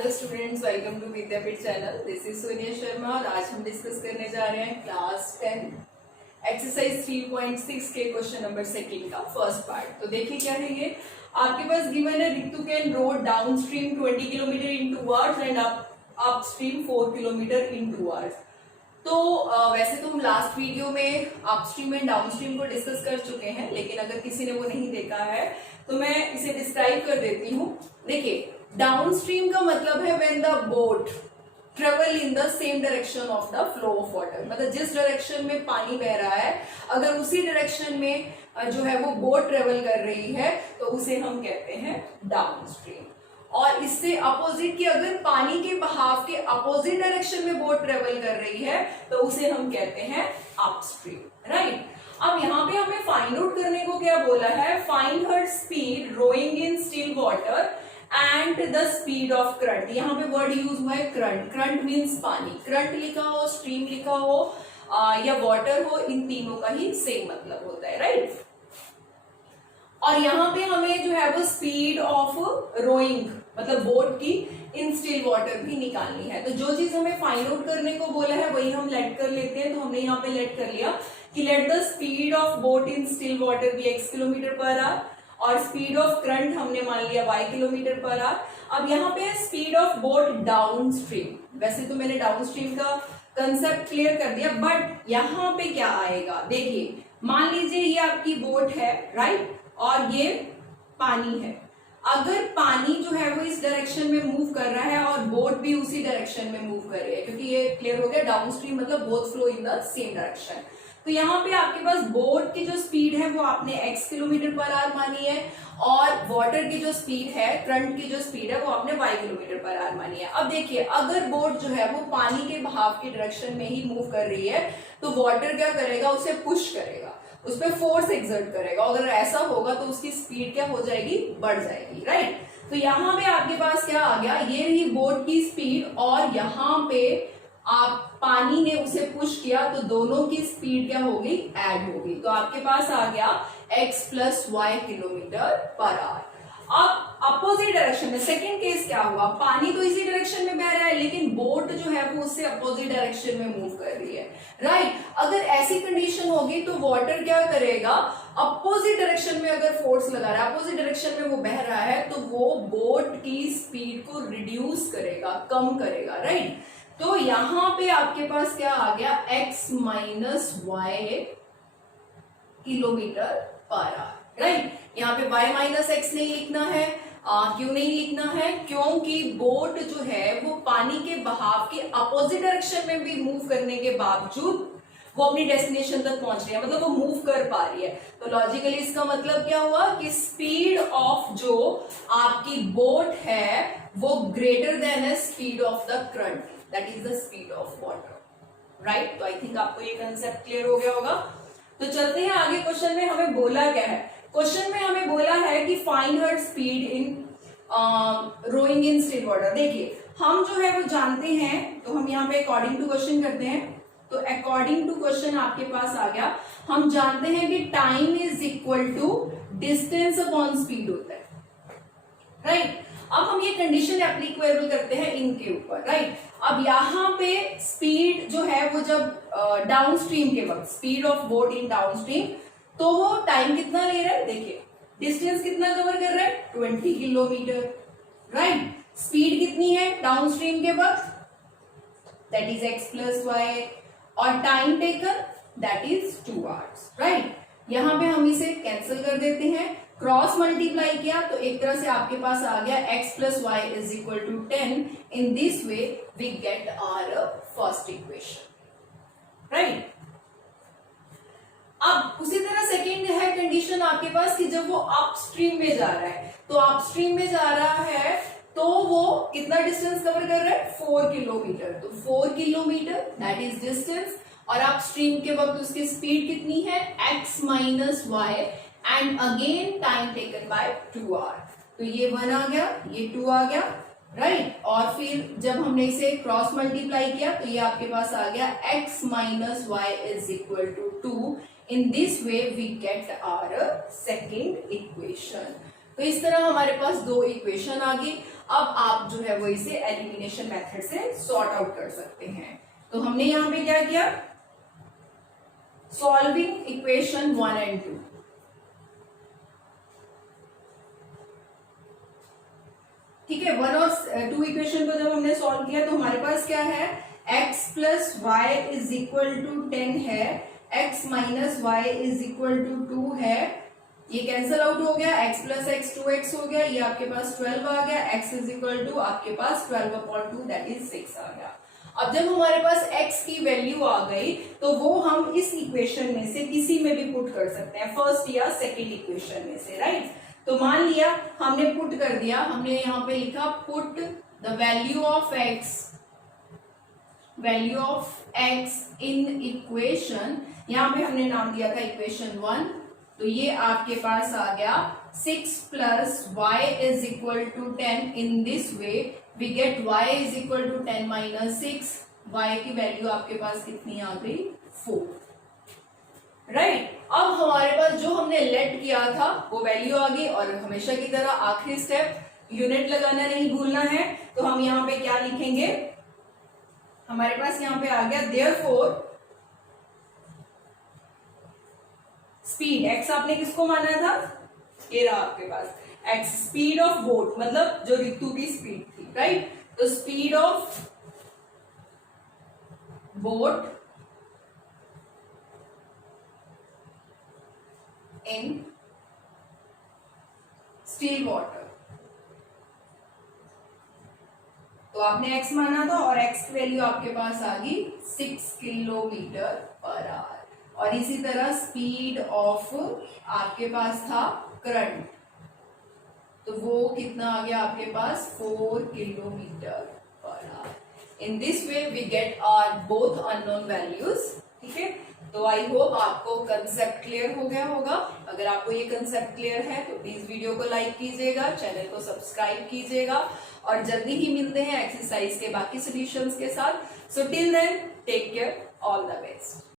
Hello students, welcome to Vidyapeeth channel. This is Sonia Sharma और आज हम डिस्कस करने जा रहे हैं क्लास 10 एक्सरसाइज 3.6 के क्वेश्चन नंबर सेकंड का फर्स्ट पार्ट। तो देखिए क्या है ये, आपके पास गिवन है Ritu can road down stream 20 kilometre in 2 hours and up stream 4 kilometre in 2 hours. तो वैसे तो हम लास्ट वीडियो में अपस्ट्रीम एंड डाउनस्ट्रीम को डिस्कस कर चुके हैं, लेकिन अगर किसी ने वो नहीं देखा है तो मैं इसे डिस्क्राइब कर देती हूँ। देखिए, डाउनस्ट्रीम का मतलब है when the boat travel in the same direction of the flow of water, मतलब जिस डायरेक्शन में पानी बह रहा है अगर उसी डायरेक्शन में जो है वो बोट ट्रेवल कर रही है तो उसे हम कहते हैं डाउनस्ट्रीम। और इससे अपोजिट की अगर पानी के बहाव के अपोजिट डायरेक्शन में बोट ट्रेवल कर रही है तो उसे हम कहते हैं अपस्ट्रीम, राइट। अब यहाँ पे हमें फाइंड आउट करने को क्या बोला है, find her speed rowing in still water and the speed of current. यहाँ पे वर्ड यूज हुआ है करंट। करंट मीन्स पानी, करंट लिखा हो, स्ट्रीम लिखा हो या वाटर हो, इन तीनों का ही सेम मतलब होता है, राइट। और यहाँ पे हमें जो है वो स्पीड ऑफ रोइंग मतलब बोट की इन स्टिल वाटर भी निकालनी है। तो जो चीज हमें फाइंड आउट करने को बोला है वही हम लेट कर लेते हैं। तो हमने यहाँ पे लेट कर लिया कि let the speed of boat in still water be x kilometre per hour और स्पीड ऑफ करंट हमने मान लिया y किलोमीटर पर आवर। अब यहाँ पे speed of boat down stream. वैसे तो मैंने डाउन स्ट्रीम का कंसेप्ट क्लियर कर दिया, बट यहाँ पे क्या आएगा, देखिए मान लीजिए ये आपकी बोट है, राइट, और ये पानी है। अगर पानी जो है वो इस डायरेक्शन में मूव कर रहा है और बोट भी उसी डायरेक्शन में मूव कर रही है, क्योंकि ये क्लियर हो गया डाउन स्ट्रीम मतलब both flow in the same direction. तो यहाँ पे आपके पास बोट की जो स्पीड है वो आपने x किलोमीटर पर आवर मानी है और वाटर की जो स्पीड है, करंट की जो स्पीड है वो आपने y किलोमीटर पर आवर मानी है। अब देखिए, अगर बोट जो है वो पानी के बहाव की डायरेक्शन में ही मूव कर रही है तो वाटर क्या करेगा, उसे पुश करेगा, उस पर फोर्स एक्सर्ट करेगा। अगर ऐसा होगा तो उसकी स्पीड क्या हो जाएगी, बढ़ जाएगी, राइट। तो यहाँ पे आपके पास क्या आ गया, ये रही बोट की स्पीड और यहाँ पे आप पानी ने उसे पुश किया तो दोनों की स्पीड क्या होगी, ऐड होगी। तो आपके पास आ गया x plus y kilometre per hour. अब अपोजिट डायरेक्शन में सेकंड केस क्या हुआ, पानी तो इसी डायरेक्शन में बह रहा है लेकिन बोट जो है वो उससे अपोजिट डायरेक्शन में मूव कर रही है, राइट। अगर ऐसी कंडीशन होगी तो वाटर क्या करेगा, अपोजिट डायरेक्शन में अगर फोर्स लगा रहा है, अपोजिट डायरेक्शन में वो बह रहा है तो वो बोट की स्पीड को रिड्यूस करेगा, कम करेगा, राइट। तो यहां पे आपके पास क्या आ गया, x minus y kilometre per hour, right. यहाँ पे y माइनस एक्स नहीं लिखना है। क्यों नहीं लिखना है, क्योंकि बोट जो है वो पानी के बहाव के अपोजिट डायरेक्शन में भी मूव करने के बावजूद वो अपनी डेस्टिनेशन तक पहुंच रही है, मतलब वो मूव कर पा रही है। तो लॉजिकली इसका मतलब क्या हुआ कि स्पीड ऑफ जो आपकी बोट है वो ग्रेटर देन है speed of the current, that is the speed of water, right. तो आई थिंक आपको ये कंसेप्ट क्लियर हो गया होगा। तो चलते हैं आगे। क्वेश्चन में हमें बोला क्या है, क्वेश्चन में हमें बोला है कि find her speed in rowing in still water. देखिए, हम जो है वो जानते हैं, तो हम यहाँ पे अकॉर्डिंग टू क्वेश्चन करते हैं। तो अकॉर्डिंग टू क्वेश्चन आपके पास आ गया, हम जानते हैं कि time is equal to distance upon speed होता है, राइट। अब हम ये कंडीशन एप्लीकेबल करते हैं इनके ऊपर, राइट। अब यहाँ पे स्पीड जो है वो जब डाउन स्ट्रीम के वक्त, speed of boat in down stream, तो वो टाइम कितना ले रहा है, देखिए डिस्टेंस कितना कवर कर रहा है, 20 किलोमीटर, राइट। स्पीड कितनी है डाउन स्ट्रीम के वक्त, that is x plus Y, और time taken that is 2 hours, right. यहां पे हम इसे कैंसिल कर देते हैं, क्रॉस मल्टीप्लाई किया तो एक तरह से आपके पास आ गया x plus y is equal to 10। In this way we get our first equation, right. अब उसी तरह सेकेंड है कंडीशन आपके पास कि जब वो अपस्ट्रीम में जा रहा है, तो अपस्ट्रीम में जा रहा है तो वो कितना डिस्टेंस कवर कर रहा है, 4 किलोमीटर। तो 4 किलोमीटर दैट इज डिस्टेंस, और अपस्ट्रीम के वक्त उसकी स्पीड कितनी है, x minus y and again time taken by 2 hour. तो ये 1 आ गया, ये 2 आ गया, राइट। और फिर जब हमने इसे क्रॉस मल्टीप्लाई किया तो ये आपके पास आ गया x minus y is equal to 2। In this way we get our second equation. तो इस तरह हमारे पास दो इक्वेशन आ गई। अब आप जो है वो इसे एलिमिनेशन मेथड से सॉर्ट आउट कर सकते हैं। तो हमने यहां पे क्या किया, सॉल्विंग इक्वेशन 1 एंड 2, ठीक है। 1 और 2 इक्वेशन को जब हमने सॉल्व किया तो हमारे पास क्या है, x plus y is equal to 10 है, x minus y is equal to 2 है, ये कैंसल आउट हो गया, x प्लस एक्स 2x हो गया, ये आपके पास 12 आ गया, x इज इक्वल टू आपके पास 12/2 दैट इज 6 आ गया। अब जब हमारे पास x की वैल्यू आ गई तो वो हम इस इक्वेशन में से किसी में भी पुट कर सकते हैं, फर्स्ट या सेकंड इक्वेशन में से, राइट। तो मान लिया हमने पुट कर दिया, हमने यहाँ पे लिखा put the value of x in equation, यहाँ पे हमने नाम दिया था इक्वेशन 1, तो ये आपके पास आ गया 6 plus y is equal to 10। In this way we get y is equal to 10 minus 6, y की वैल्यू आपके पास कितनी आ गई, 4, राइट। अब हमारे पास जो हमने लेट किया था वो वैल्यू आ गई, और हमेशा की तरह आखिरी स्टेप यूनिट लगाना नहीं भूलना है। तो हम यहाँ पे क्या लिखेंगे, हमारे पास यहाँ पे आ गया देयरफॉर स्पीड, x आपने किसको माना था, ये रहा आपके पास x, स्पीड ऑफ बोट मतलब जो ऋतु की स्पीड थी, राइट। तो speed of boat in still water, तो आपने x माना था और x की वैल्यू आपके पास आ गई 6 किलोमीटर पर आवर। और इसी तरह स्पीड ऑफ आपके पास था करंट, तो वो कितना आ गया आपके पास 4 kilometre per hour. In this way we get our both unknown values, ठीक है। तो आई होप आपको कंसेप्ट क्लियर हो गया होगा। अगर आपको ये कंसेप्ट क्लियर है तो प्लीज वीडियो को लाइक कीजिएगा, चैनल को सब्सक्राइब कीजिएगा, और जल्दी ही मिलते हैं एक्सरसाइज के बाकी सॉल्यूशंस के साथ। So till then take care, all the best.